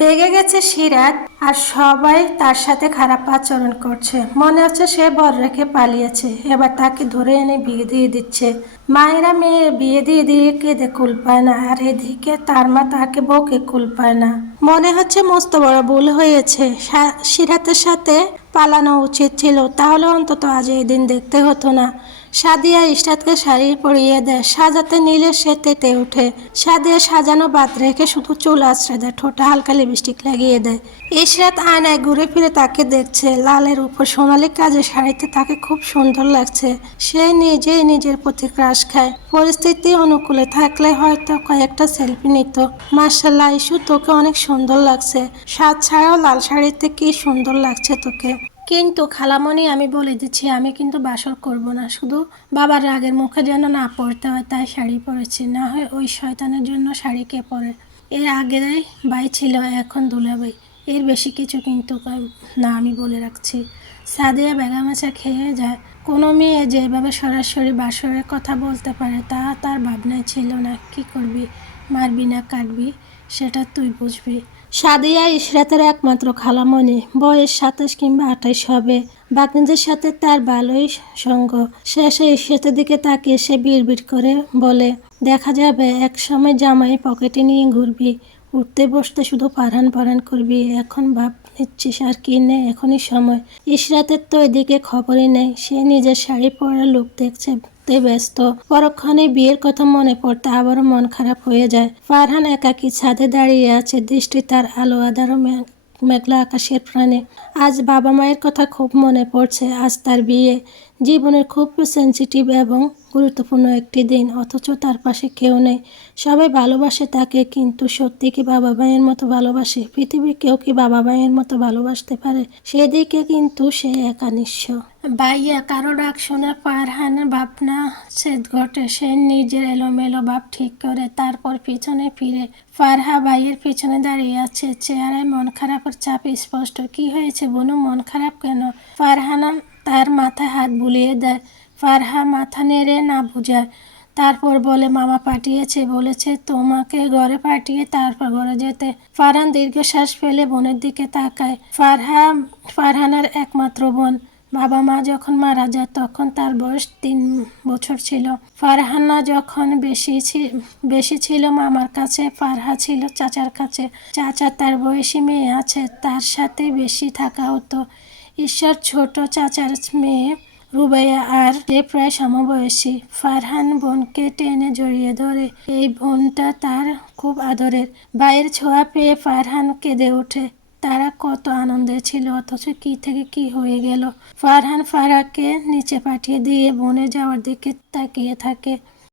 পেকে গেছে সিরাত, আর সবাই তার সাথে খারাপ আচরণ করছে। মনে হচ্ছে সে বর রেখে পালিয়েছে, এবার তাকে ধরে এনে বিয়ে দিয়ে দিচ্ছে। মায়েরা মেয়ে বিয়ে দিয়ে দিয়ে কেঁদে কুল পায় না, আর এদিকে তার মা তাকে বউকে কুল পায় না। মনে হচ্ছে মস্ত বড় ভুল হয়েছে। সিরাতের সাথে পালানো উচিত ছিল, তাহলে অন্তত আজ এই দিন দেখতে হতো না। সাদিয়া ইশরাতকে শাড়ি পরিয়ে দেয়, সাজাতে নিলে সে তেতে ওঠে। সাদিয়া সাজানো বাদ রেখে শুধু চুল আঁচড়ে দেয়, ঠোঁটে হালকা লিপস্টিক লাগিয়ে দেয়। ইশরাত আয়নায় ঘুরে ফিরে তাকে দেখছে, লালের উপর সোনালি কাজের শাড়িতে তাকে খুব সুন্দর লাগছে। সে নিজেই নিজের প্রতি ক্রাশ খায়। পরিস্থিতি অনুকূলে থাকলে হয়তো কয়েকটা সেলফি নিত। মার্শাল্লাহ ইস্যু, তোকে অনেক সুন্দর লাগছে। সাজ ছাড়াও লাল শাড়িতে কি সুন্দর লাগছে তোকে। কিন্তু খালামণি, আমি বলে দিচ্ছি, আমি কিন্তু বাসর করব না। শুধু বাবার রাগের মুখে যেন না পড়তে হয় তাই শাড়ি পরেছি, না হয় ওই শয়তানের জন্য শাড়ি কে পরে। এর আগের ভাই ছিল, এখন দুলাভাই। এর বেশি কিছু কিন্তু না, আমি বলে রাখছি। সাদিয়া বেগামাচা খেয়ে যায়। কোনো মেয়ে যেভাবে সরাসরি বাসরের কথা বলতে পারে তা তার ভাবনায় ছিল না। কি করবি, মারবি না কাটবি সেটা তুই বুঝবি। সাদিয়া ইশরাতের একমাত্র খালামণি, বয়স 27 কিংবা 28 হবে। বাকিনদের সাথে তার ভালোই সঙ্গ। শেষে ইশরাতের দিকে তাকিয়ে সে বিড়বিড় করে বলে, দেখা যাবে এক সময় জামাই পকেটে নিয়ে ঘুরবি, উঠতে বসতে শুধু পারান পারান করবি। এখন ভাব নিচ্ছিস আর কি নেই, এখনই সময়। ইশরাতের তো এদিকে খবরই নেই, সে নিজের শাড়ি পরার লোক দেখছে ব্যস্ত। পরক্ষণে বিয়ের কথা মনে পড়তে আবারও মন খারাপ হয়ে যায়। ফারহান একাকী ছাদে দাঁড়িয়ে আছে, দৃষ্টি তার আলো আধারো মেঘলা আকাশের প্রাণে। আজ বাবা মায়ের কথা খুব মনে পড়ছে। আজ তার বিয়ে, জীবনের খুব সেন্সিটিভ এবং গুরুত্বপূর্ণ একটি দিন, অথচ তার পাশে কেউ নেই। সবাই ভালোবাসে তাকে, কিন্তু সত্যি কি বাবা মায়ের মতো ভালোবাসে? পৃথিবীর কেউ কি বাবা মায়ের মতো ভালোবাসতে পারে? সেদিকে কিন্তু সে একা নিঃস্ব। ভাইয়া কারো ডাক শুনে ফারহানের ভাবনা ছেদ ঘটে। সে নিজের এলোমেলো ভাব ঠিক করে, তারপর পিছনে ফিরে ফারহা ভাইয়ের পিছনে দাঁড়িয়ে আছে। চেহারায় মন খারাপের চাপ স্পষ্ট। কি হয়েছে বনু, মন খারাপ কেন? ফারহানা তার মাথায় হাত বুলিয়ে দেয়। ফারহা মাথা নেড়ে না বুঝায়, তারপর বলে, মামা পাঠিয়েছে, বলেছে তোমাকে ঘরে পাঠিয়ে তারপর ঘরে যেতে। ফারহান দীর্ঘশ্বাস ফেলে বোনের দিকে তাকায়। ফারহানার একমাত্র বোন। বাবা মা যখন মারা যায় তখন তার বয়স 3 বছর ছিল। ফারহানা যখন বেশি ছিল মামার কাছে, ফারহা ছিল চাচার কাছে। চাচা তার বয়সী মেয়ে আছে, তার সাথে বেশি থাকা হতো। ঈশ্বর ছোট চাচার মেয়ে রুবাইয়া আর সে প্রায় সমবয়সী। ফারহান বোনকে টেনে জড়িয়ে ধরে। এই বোনটা তার খুব আদরের। ভাইয়ের ছোঁয়া পেয়ে ফারহান কেঁদে ওঠে। তারা কত আনন্দে ছিল, অথচ কি থেকে কি হয়ে গেল। ফারহান ফারহাকে নিচে পাঠিয়ে দিয়ে বনে যাওয়ার দিকে তাকিয়ে থাকে।